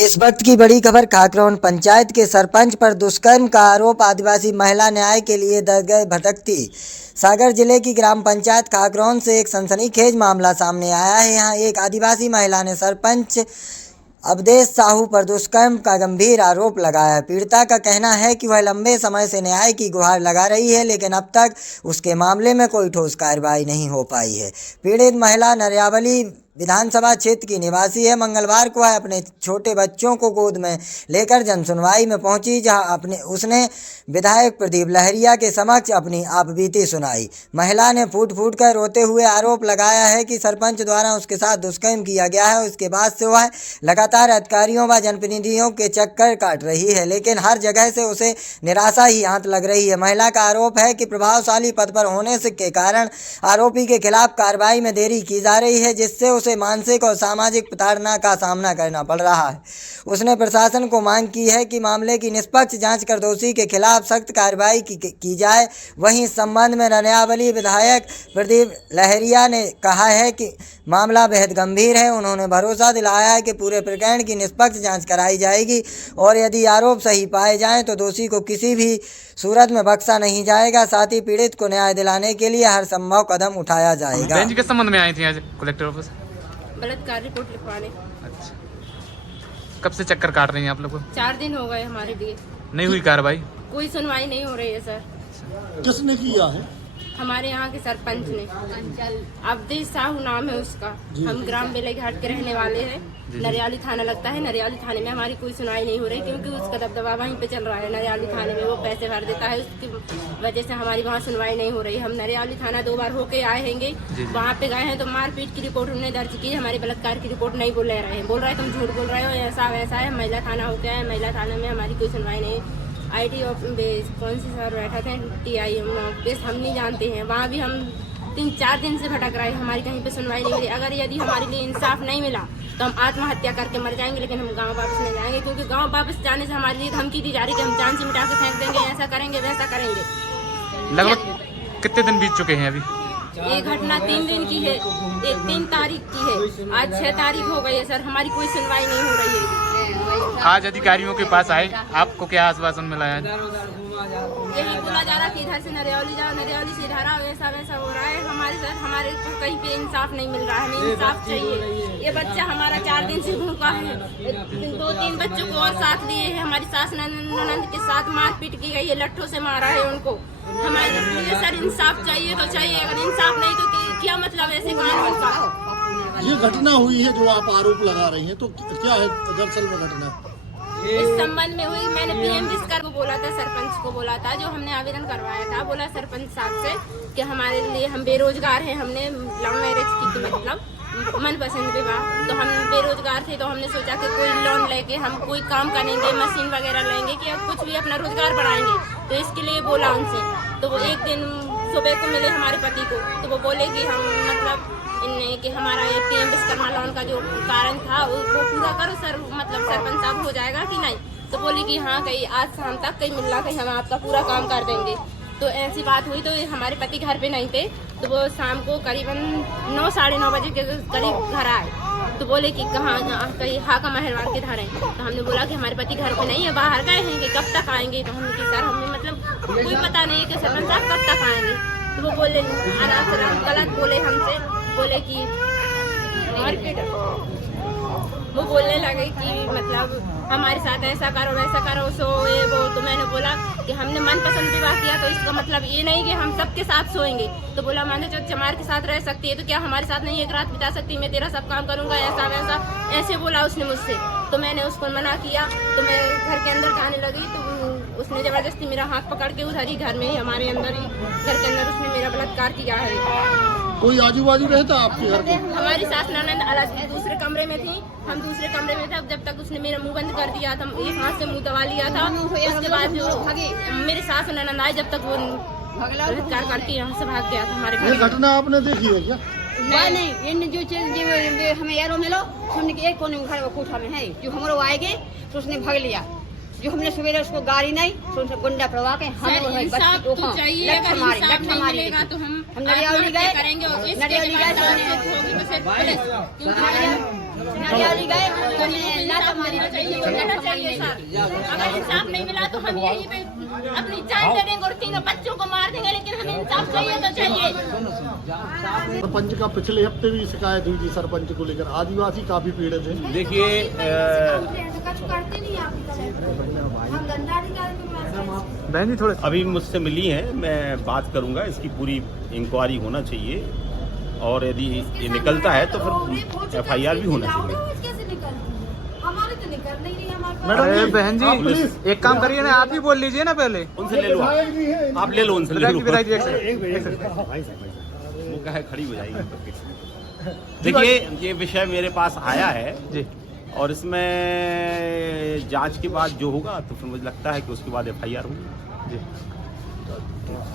इस वक्त की बड़ी खबर खाकरौन पंचायत के सरपंच पर दुष्कर्म का आरोप। आदिवासी महिला न्याय के लिए दरगाह भटकती। सागर जिले की ग्राम पंचायत खाकरौन से एक सनसनीखेज मामला सामने आया है। यहाँ एक आदिवासी महिला ने सरपंच अवधेश साहू पर दुष्कर्म का गंभीर आरोप लगाया है। पीड़िता का कहना है कि वह लंबे समय से न्याय की गुहार लगा रही है, लेकिन अब तक उसके मामले में कोई ठोस कार्रवाई नहीं हो पाई है। पीड़ित महिला नरियावली विधानसभा क्षेत्र की निवासी है। मंगलवार को वह अपने छोटे बच्चों को गोद में लेकर जनसुनवाई में पहुंची, जहां उसने विधायक प्रदीप लहरिया के समक्ष अपनी आपबीती सुनाई। महिला ने फूट फूट कर रोते हुए आरोप लगाया है कि सरपंच द्वारा उसके साथ दुष्कर्म किया गया है। उसके बाद से वह लगातार अधिकारियों व जनप्रतिनिधियों के चक्कर काट रही है, लेकिन हर जगह से उसे निराशा ही हाथ लग रही है। महिला का आरोप है कि प्रभावशाली पद पर होने के कारण आरोपी के खिलाफ कार्रवाई में देरी की जा रही है, जिससे उसे मानसिक और सामाजिक प्रताड़ना का सामना करना पड़ रहा है। उसने प्रशासन को मांग की है कि मामले की निष्पक्ष जांच कर दोषी के खिलाफ सख्त कार्रवाई की जाए। वहीं इस संबंध में नरियावली विधायक प्रदीप लहरिया ने कहा है कि मामला बेहद गंभीर है। उन्होंने भरोसा दिलाया है कि पूरे प्रकरण की निष्पक्ष जांच कराई जाएगी और यदि आरोप सही पाए जाएं तो दोषी को किसी भी सूरत में बख्शा नहीं जाएगा। साथ ही पीड़ित को न्याय दिलाने के लिए हर संभव कदम उठाया जाएगा। बहन जी किस संबंध में आई थी आज कलेक्टर ऑफिस? बलात्कार रिपोर्ट लिखवाने। अच्छा, कब से चक्कर काट रही हैं आप लोग? 4 दिन हो गए हमारे लिए। नहीं हुई कार्रवाई? कोई सुनवाई नहीं हो रही है सर। किसने किया है? हमारे यहाँ के सरपंच ने, अवधेश साहू नाम है उसका। हम ग्राम बेलेघाट के रहने वाले हैं। नरियाली थाना लगता है। नरियाली थाने में हमारी कोई सुनवाई नहीं हो रही, क्योंकि उसका दबदबा वहीं पे चल रहा है। नरियाली थाने में वो पैसे भर देता है, उसकी वजह से हमारी वहाँ सुनवाई नहीं हो रही। हम नरियाली थाना 2 बार होके आए हैंगे। वहाँ पे गए हैं तो मारपीट की रिपोर्ट उन्होंने दर्ज की। हमारी बलात्कार की रिपोर्ट नहीं बोल रहे हैं। बोल रहे तुम झूठ बोल रहे हो, ऐसा वैसा है। महिला थाना होके आए, महिला थाना में हमारी कोई सुनवाई नहीं। IT कौन सी सर बैठा थे, TI बेस हम नहीं जानते हैं। वहाँ भी हम 3-4 दिन से भटक रहे हैं, हमारी कहीं पे सुनवाई नहीं मिली। अगर यदि हमारे लिए इंसाफ नहीं मिला तो हम आत्महत्या करके मर जाएंगे, लेकिन हम गांव वापस नहीं जाएंगे, क्योंकि गांव वापस जाने से हमारे लिए धमकी दी जा रही है कि हम जान से मिटा के फेंक देंगे, ऐसा करेंगे वैसा करेंगे। लगभग कितने दिन बीत चुके हैं अभी? ये घटना 3 दिन की है। 3 तारीख की है, आज 6 तारीख हो गई है सर। हमारी कोई सुनवाई नहीं हो रही है। आज अधिकारियों के पास आए, आपको क्या आश्वासन मिला है? यही बोला जा रहा कि इधर से नरियावली जाओ, नरियावली से इधर आओ, वैसा वैसा हो रहा है। हमारे को कहीं पे इंसाफ नहीं मिल रहा है। हमें इंसाफ चाहिए। ये बच्चा हमारा 4 दिन से भूखा है। 2-3 बच्चों को और साथ लिए है। हमारी सास ननद के साथ मारपीट की गई है, लट्ठों से मारा है उनको। हमारे लिए सर इंसाफ चाहिए तो चाहिए, अगर इंसाफ नहीं तो क्या मतलब ऐसे कानून का? ये घटना हुई है जो आप आरोप लगा रही हैं, तो क्या है दरअसल में घटना? इस संबंध में हुई। मैंने PM विस्कर को बोला था, सरपंच को बोला था, जो हमने आवेदन करवाया था। बोला सरपंच साहब से कि हमारे लिए, हम बेरोजगार हैं, हमने लव मैरिज की थी, मतलब मनपसंद विवाह। तो हम बेरोजगार थे, तो हमने सोचा कि कोई लोन लेके हम कोई काम करेंगे, मशीन वगैरह लेंगे, कि कुछ भी अपना रोजगार बढ़ाएंगे। तो इसके लिए बोला उनसे। तो वो एक दिन सुबह को मिले हमारे पति को, तो वो बोले कि हम मतलब कि हमारा ये PM विश्वकर्मा लोन का जो कारण था वो पूरा करो सर, मतलब सरपंच साहब हो जाएगा कि नहीं? तो बोली कि हाँ, कहीं आज शाम तक कहीं मिल रहा, कहीं हम आपका पूरा काम कर देंगे। तो ऐसी बात हुई। तो हमारे पति घर पे नहीं थे, तो वो शाम को करीबन 9-9:30 बजे के करीब घर आए। तो बोले कि कहाँ, कहीं हाका महरवार के घर हैं। तो हमने बोला कि हमारे पति घर पे नहीं है, बाहर गए हैं, कि कब तक आएंगे? तो हमने कि सर हमें मतलब कोई पता नहीं है कि सरपंच साहब कब तक आएंगे। तो वो बोले आराम गलत बोले हमसे, बोले कि वो बोलने लगे कि मतलब हमारे साथ ऐसा करो वैसा करो, सो ये वो। तो मैंने बोला कि हमने मनपसंद विवाह किया, तो इसका मतलब ये नहीं कि हम सबके साथ सोएंगे। तो बोला मैंने जो चमार के साथ रह सकती है, तो क्या हमारे साथ नहीं एक रात बिता सकती? मैं तेरा सब काम करूंगा, ऐसा वैसा ऐसे बोला उसने मुझसे। तो मैंने उसको मना किया। तो मैं घर के अंदर जाने लगी, तो उसने जबरदस्ती मेरा हाथ पकड़ के उधर ही घर में ही, हमारे अंदर ही घर के अंदर उसने मेरा बलात्कार किया है। कोई आजू बाजू रहता आपके घर पे? हमारी सास ननद अलग दूसरे कमरे में थी, हम दूसरे कमरे में थे। जब तक उसने मेरा मुंह बंद कर दिया था, एक हाथ से मुंह दबा लिया था, उसके बाद जो मेरे सास ननद आए, जब तक वो बलात्कार करके यहाँ से भाग गया था हमारे घर। ये घटना आपने देखी है क्या? नहीं, ये जो चीज हमें यारों में लो सुनने के एक कोने घर में कोठा में है, जो हमारे आएंगे तो उसने भाग लिया। जो हमने सवेरे उसको गाड़ी नहीं, तो उनसे गुंडा प्रवाह के हम नरियावली गए, नरियावली गए, इंक्वायरी चाहिए, देना चाहिए सर। अगर इंसाफ नहीं मिला तो हम यहीं पे अपनी जान दे देंगे और तीनों बच्चों को मार देंगे, लेकिन हमें इंसाफ चाहिए तो चाहिए। सरपंच का पिछले हफ्ते भी शिकायत हुई थी सरपंच को लेकर, आदिवासी काफी पीड़ित हैं। देखिए बहन जी थोड़े अभी मुझसे मिली है, मैं बात करूंगा, इसकी पूरी इंक्वायरी होना चाहिए और यदि ये निकलता है तो फिर FIR भी होना चाहिए। अरे बहन जी एक काम करिए ना, आप ही बोल लीजिए ना पहले। उनसे ले लो, आप ले लो उनसे ले लो। विधायक वो कहे खड़ी हो जाएगी। देखिए ये विषय मेरे पास आया है जी और इसमें जांच के बाद जो होगा तो फिर मुझे लगता है कि उसके बाद FIR होगी। जी